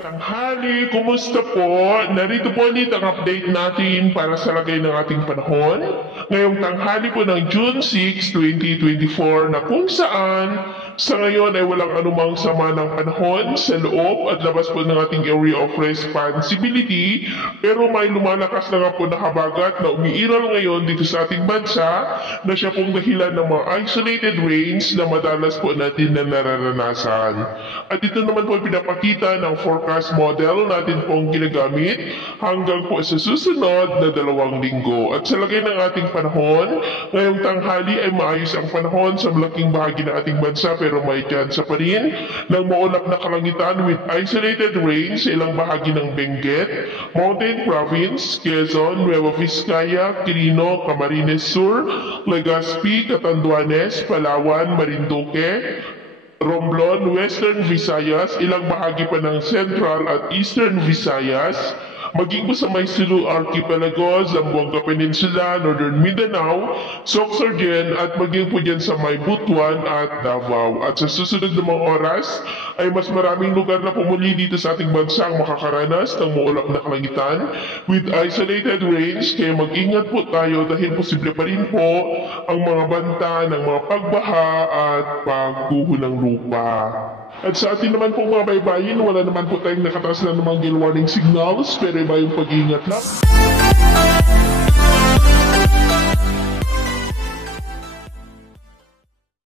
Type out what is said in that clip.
Tanghali, kumusta po? Narito po ulit ang update natin para sa lagay ng ating panahon. Ngayong tanghali po ng June 6, 2024 na kung saan sa ngayon ay walang anumang sama ng panahon sa loob at labas po ng ating area of responsibility, pero may lumalakas na nga po na habagat na umiiral ngayon dito sa ating bansa na siya pong dahilan ng mga isolated rains na madalas po natin na nararanasan. At ito naman po pinapakita ng forecast model natin pong ginagamit hanggang po sa susunod na 2 linggo. At sa lagay ng ating panahon, ngayong tanghali ay maayos ang panahon sa malaking bahagi ng ating bansa, pero may tsansa pa rin ng maulap na kalangitan with isolated rain sa ilang bahagi ng Benguet, Mountain Province, Quezon, Nueva Vizcaya, Quirino, Camarines Sur, Legazpi, Catanduanes, Palawan, Marinduque, Romblon, Western Visayas, ilang bahagi pa ng Central at Eastern Visayas, maging po sa may Sulu Archipelago, Zamboanga Peninsula, Northern Mindanao, Sorsogon at maging po dyan sa may Butuan at Davao. At sa susunod na mga oras ay mas maraming lugar na pumuli dito sa ating bansa ang makakaranas ng maulap na kalangitan with isolated rains, kaya mag-ingat po tayo dahil posible pa rin po ang mga banta ng mga pagbaha at pagguho ng lupa. At sa atin naman po mga baybayin, wala naman po tayong nakataas na namang gale warning signals, pero iba yung pag-iingat lang.